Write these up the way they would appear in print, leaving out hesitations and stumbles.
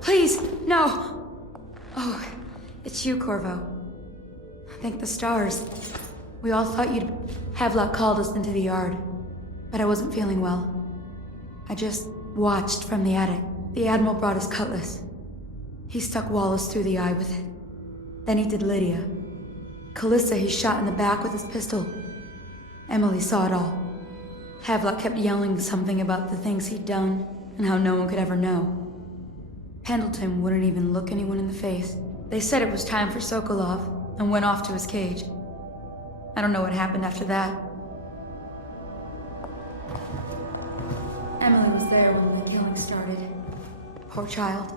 Please, no! Oh, it's you, Corvo. Thank the stars. We all thought you'd... Havelock called us into the yard, but I wasn't feeling well. I just watched from the attic. The Admiral brought his cutlass. He stuck Wallace through the eye with it. Then he did Lydia. Callista he shot in the back with his pistol. Emily saw it all. Havelock kept yelling something about the things he'd done, and how no one could ever know. Pendleton wouldn't even look anyone in the face. They said it was time for Sokolov, and went off to his cage. I don't know what happened after that. Emily was there when the killing started. Poor child.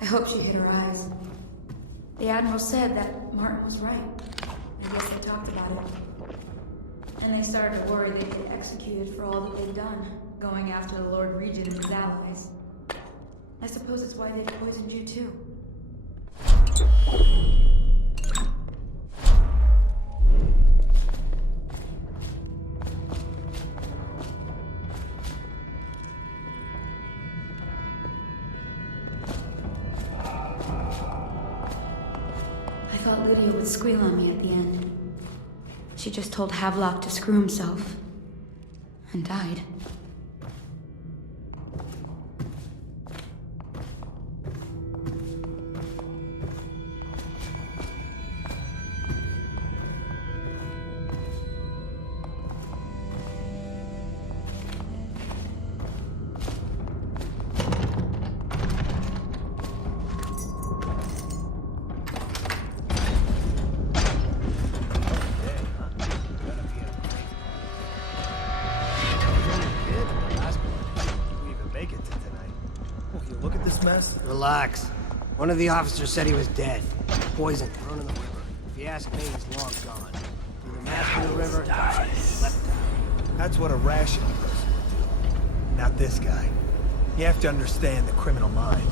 I hope she hid her eyes. The Admiral said that Martin was right. I guess they talked about it. And they started to worry they'd get executed for all that they'd done, going after the Lord Regent and his allies. I suppose it's why they poisoned you too. I thought Lydia would squeal on me at the end. She just told Havelock to screw himself. And died. Relax. One of the officers said he was dead. Poisoned, thrown in the river. If you ask me, he's long gone. Either masked in the river, or left out. That's what a rational person would do. Not this guy. You have to understand the criminal mind.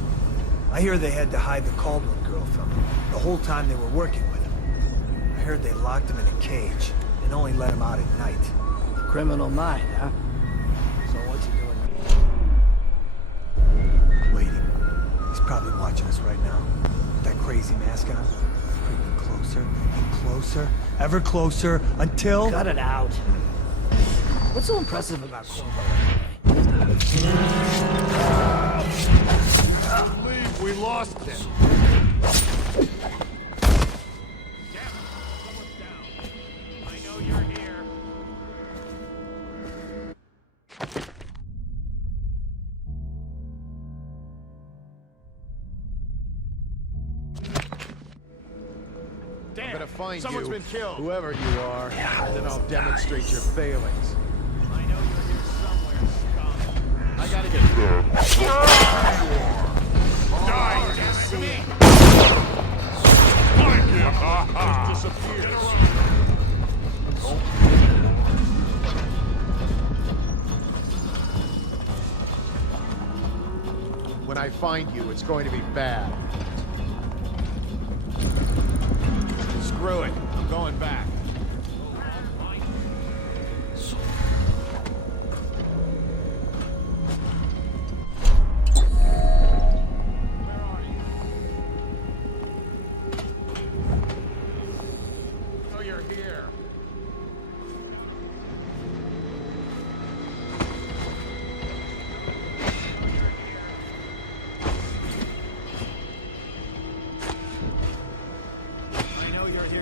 I hear they had to hide the Caldwell girl from him the whole time they were working with him. I heard they locked him in a cage and only let him out at night. The criminal mind, huh? So what's he doing? Waiting. He's probably watching us right now. With that crazy mask on. Creeping closer and closer, ever closer, until... Cut it out. What's so impressive about Corvo anyway? I believe we lost him. Someone's down. I know you're here. I'm gonna find Someone's you, been killed. whoever you are, and then I'll demonstrate your failings. I know you're here somewhere, scum. I gotta get there. Die, yes, me! Find him! Ha disappears. When I find you, it's going to be bad. Screw it. I'm going back. Oh, you're here.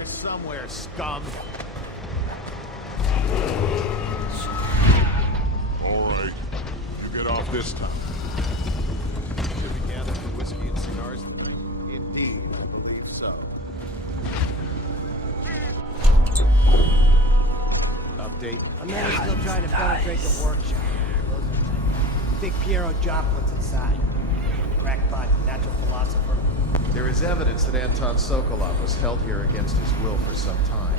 Somewhere, scum. All right, you get off this time. Should we gather for whiskey and cigars tonight? Indeed, I believe so. Update. A man is still trying to penetrate the workshop. Think Piero Joplin's inside. Crackpot, natural philosopher. There is evidence that Anton Sokolov was held here against his will for some time.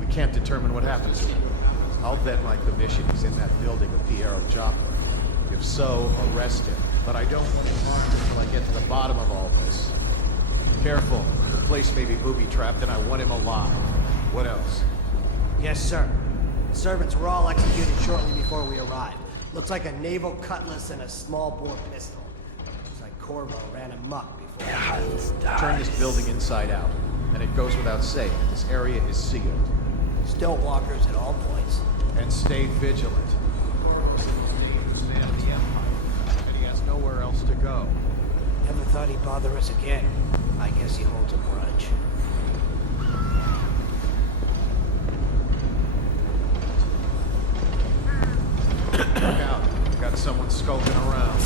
We can't determine what happened to him. I'll bet my commission he's in that building with Piero Joplin. If so, arrest him. But I don't want to mark until I get to the bottom of all this. Careful. The place may be booby-trapped and I want him alive. What else? Yes, sir. The servants were all executed shortly before we arrived. Looks like a naval cutlass and a small-bore pistol. Looks like Corvo ran amok before. Turn this building inside out. And it goes without saying, this area is sealed. Still walkers at all points. And stay vigilant. Corvo's the man of the Empire, and he has nowhere else to go. Never thought he'd bother us again. I guess he holds a grudge. Look out. Got someone skulking around.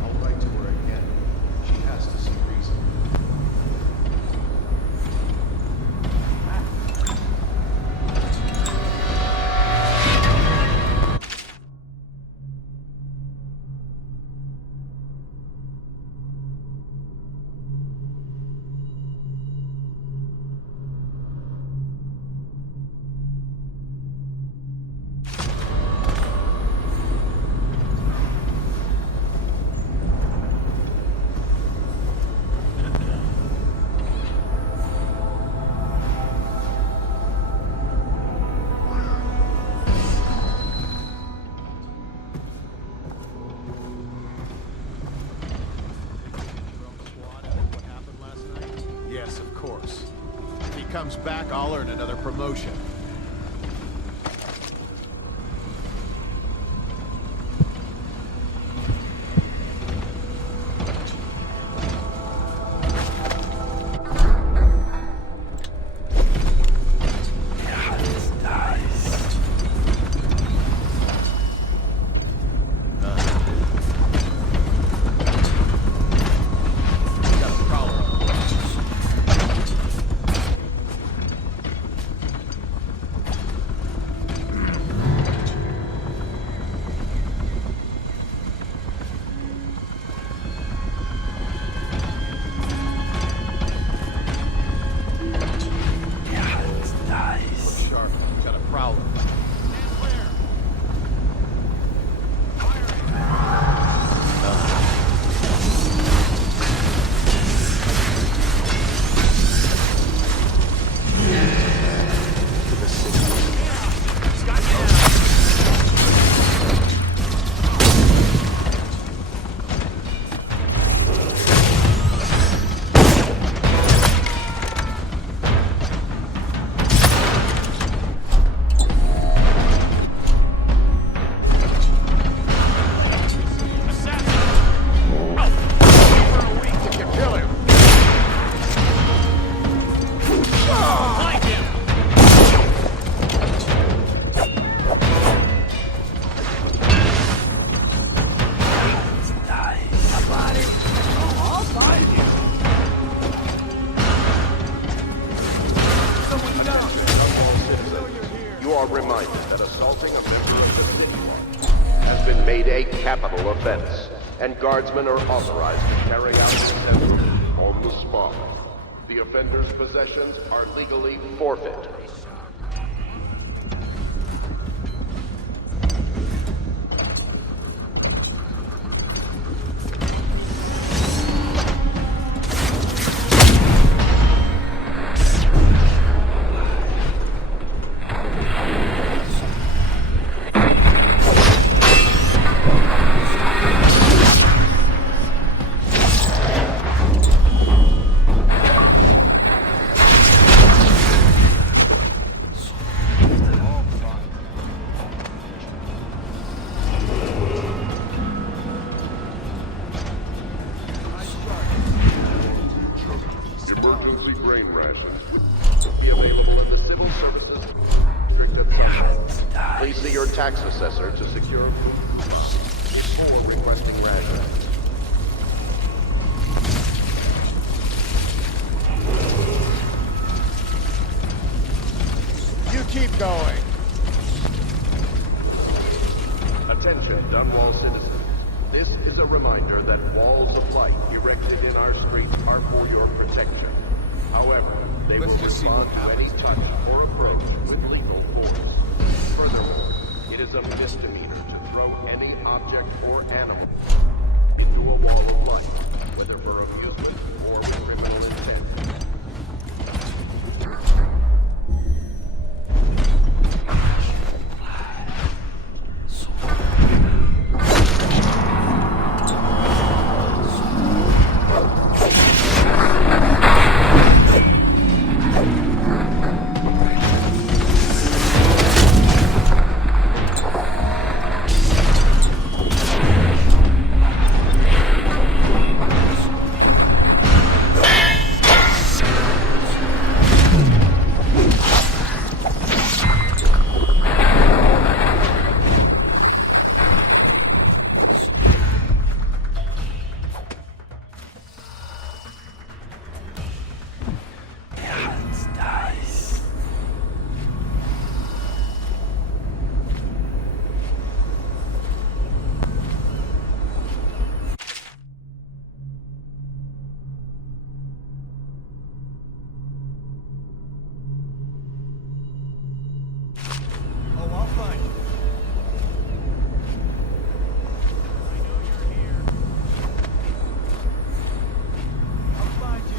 I'll write to her again. She has to see reason. Yes, of course. If he comes back, I'll earn another promotion. Reminded that assaulting a member of the city has been made a capital offense, and guardsmen are authorized to carry out the assembly on the spot. The offender's possessions are legally forfeit. Emergency grain rations will be available in the civil services district of Softworks. Please see your tax assessor to secure before requesting rations. You keep going. Attention, Dunwall citizens. This is a reminder that walls of light erected in our streets are for your protection. However, they will Let's just see respond what to any happens. touch or approach with lethal force. Further is a misdemeanor to throw any object or animal into a wall of light, whether for amusement or with criminal intent. Oh, I'll find you. I know you're here. I'll find you,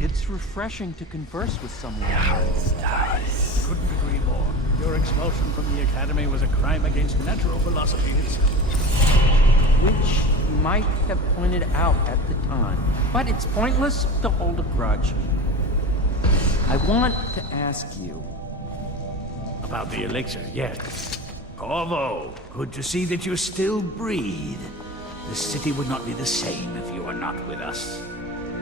It's refreshing to converse with someone. Couldn't agree more. Your expulsion from the Academy was a crime against natural philosophy itself. Which you might have pointed out at the time. But it's pointless to hold a grudge. I want to ask you. About the elixir, yes. Corvo, good to see that you still breathe. The city would not be the same if you were not with us.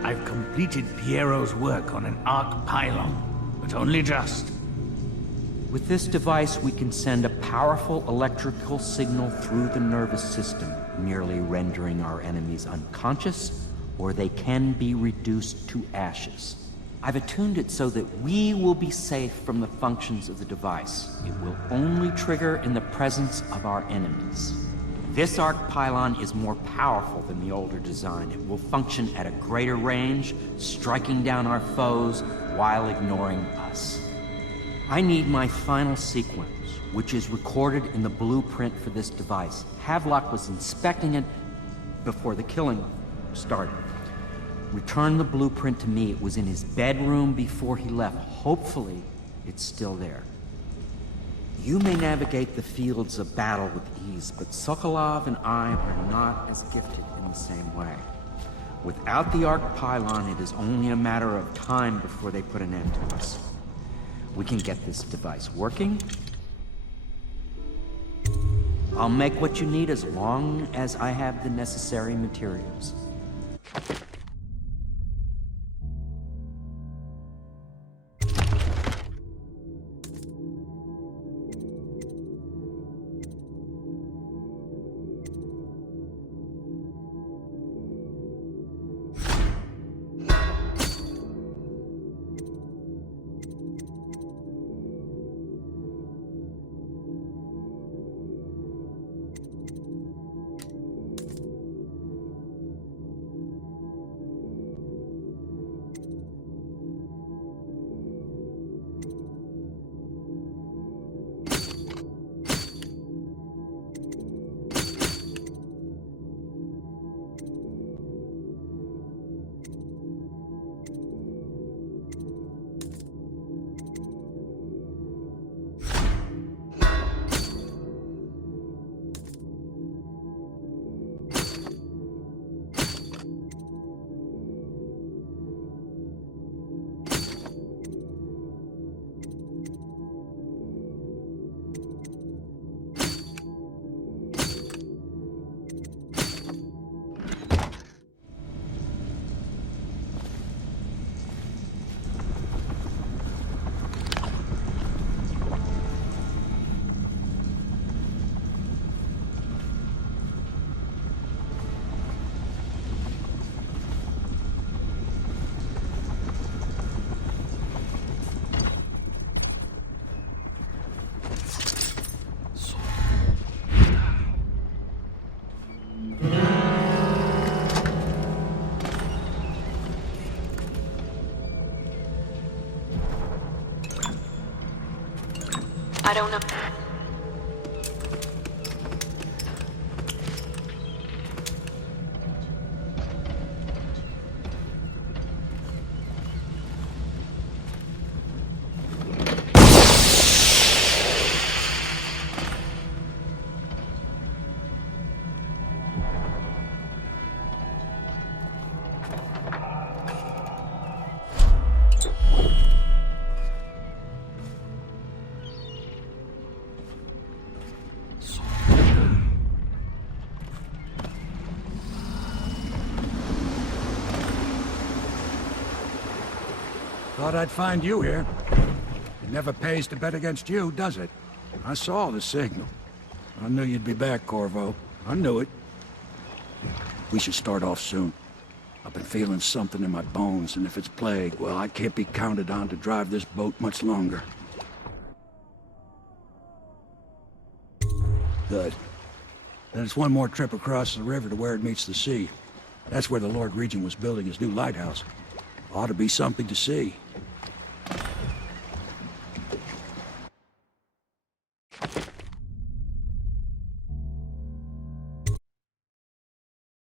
I've completed Piero's work on an arc pylon, but only just. With this device, we can send a powerful electrical signal through the nervous system, merely rendering our enemies unconscious, or they can be reduced to ashes. I've attuned it so that we will be safe from the functions of the device. It will only trigger in the presence of our enemies. This arc pylon is more powerful than the older design. It will function at a greater range, striking down our foes while ignoring us. I need my final sequence, which is recorded in the blueprint for this device. Havelock was inspecting it before the killing started. Return the blueprint to me. It was in his bedroom before he left. Hopefully, it's still there. You may navigate the fields of battle with ease, but Sokolov and I are not as gifted in the same way. Without the arc pylon, it is only a matter of time before they put an end to us. We can get this device working. I'll make what you need as long as I have the necessary materials. don't know. Thought I'd find you here. It never pays to bet against you, does it? I saw the signal. I knew you'd be back, Corvo. I knew it. We should start off soon. I've been feeling something in my bones, and if it's plague, well, I can't be counted on to drive this boat much longer. Good. Then it's one more trip across the river to where it meets the sea. That's where the Lord Regent was building his new lighthouse. Ought to be something to see.